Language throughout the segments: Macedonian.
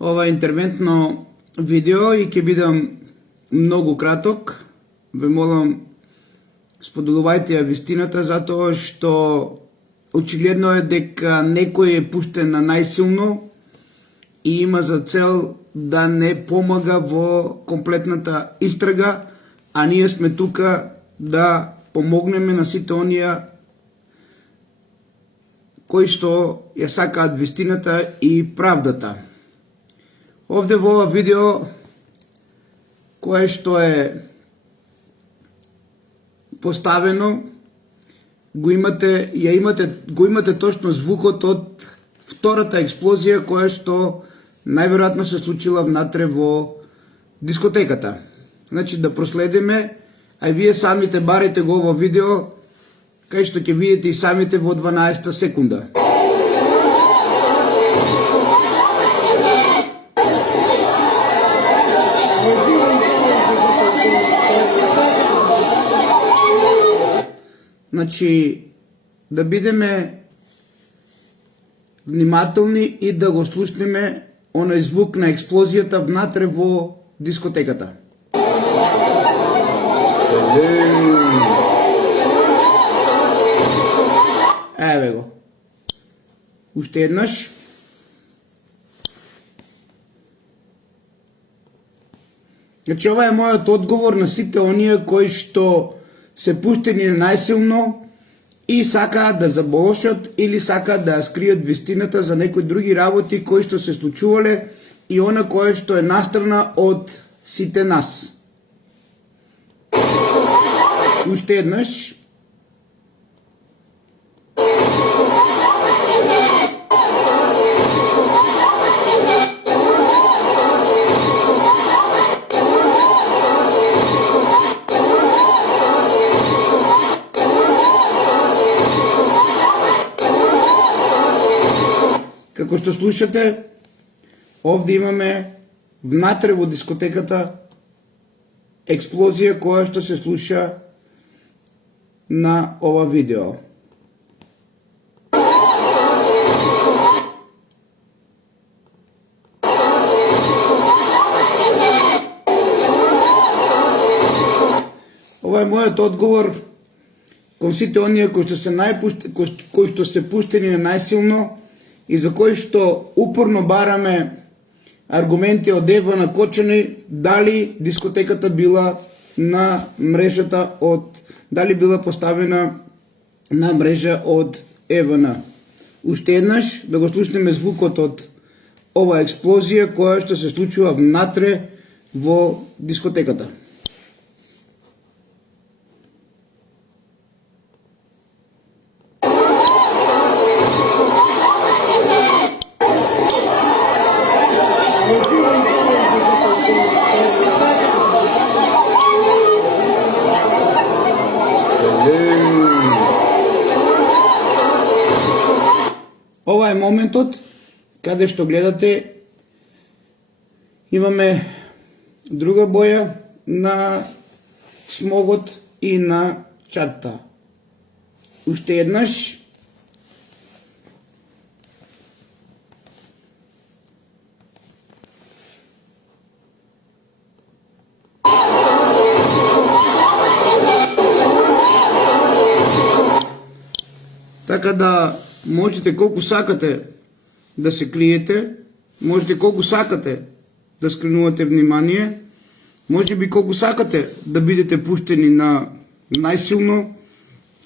ова интервентно видео и ќе бидам многу краток. Ве молам, споделувајте ја вистината, затоа што очигледно е дека некој е пуштен на најсилно и има за цел да не помага во комплетната истрага, а ние сме тука да помогнеме на сите оние кои што ја сакаат вистината и правдата. Овде во ова видео, кое што е поставено, го имате точно звукот од втората експлозија која што најверојатно се случила внатре во дискотеката. Значи да проследиме, а и вие самите барете го ово видео, кај што ќе видите и самите во 12 секунда. Значи, да бидеме внимателни и да го слушнеме оној звук на експлозијата внатре во дискотеката. Еве го. Уште еднаш. Значи, ова е мојот одговор на сите оние кои што се пуштени најсилно и сакаат да заболошат или сакаат да ја скријат вистината за некои други работи кои што се случувале и она кое што е настрана од сите нас. Уште еднаш. Како што слушате, овде имаме внатре во дискотеката експлозија која што се слуша на ова видео. Ова е мојот одговор кон сите оние кои што се пуштени на најсилно и за кои што упорно бараме аргументи од Евана Кочани, дали дискотеката била на мрежата дали била поставена на мрежа од Евана. Уште еднаш да го слушнеме звукот од ова експлозија која што се случува внатре во дискотеката. Ова е моментот каде што гледате имаме друга боја на смогот и на чатта. Уште еднаш. Така да можете колку сакате да се криете, можете колку сакате да скренувате внимание, може би колку сакате да бидете пуштени на најсилно,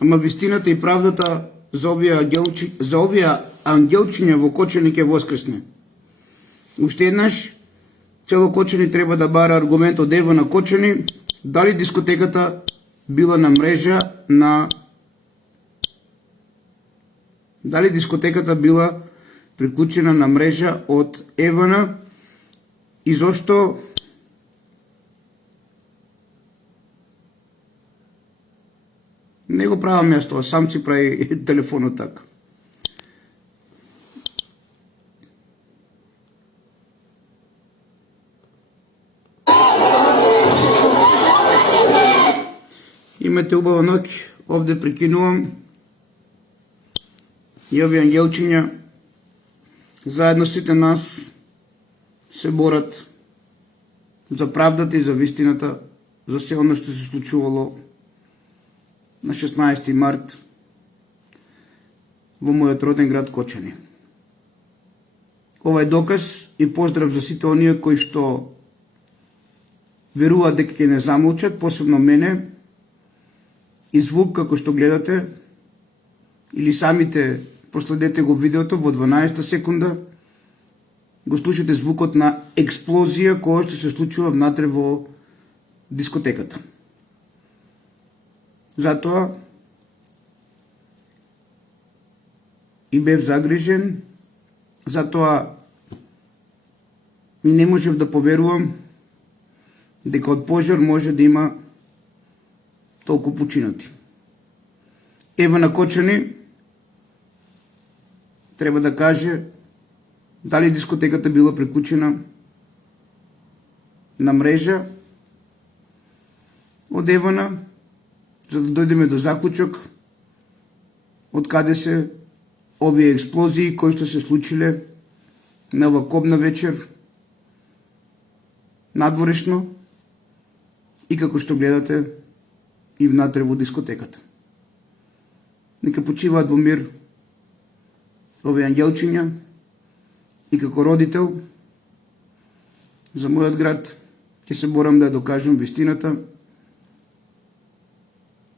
ама вистината и правдата за овие ангелчиња во Кочани ќе воскресне. Уште еднаш, цело Кочани треба да бара аргумент од Евана Кочани, дали дискотеката била на мрежа дали дискотеката била приклучена на мрежа од Евана и зошто не го правам јас тоа, сам си прави телефонот така. Имате убава ноќ, овде прекинувам. И овие ангелчиња, заедно сите нас, се борат за правдата и за вистината, за се оно што се случувало на 16 март во мојот роден град Кочани. Ова е доказ и поздрав за сите оние кои што веруваат дека ќе не замолчат, посебно мене, и звук како што гледате, или самите проследете го видеото во 12 секунда, го слушате звукот на експлозија која што се случува внатре во дискотеката. Затоа и бев загрижен, затоа и не можев да поверувам дека од пожар може да има толку починати. Ева на Кочани треба да каже дали дискотеката била приклучена на мрежа од Евана, за да дојдеме до заклучок од каде се овие експлозии кои што се случиле на ова кобна вечер надворешно и како што гледате и внатре во дискотеката. Нека почиваат во мир овие ангелчиња и како родител за мојот град ќе се борам да ја докажам вистината,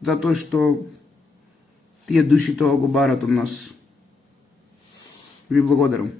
затоа што тие души тоа го барат од нас. Ви благодарам.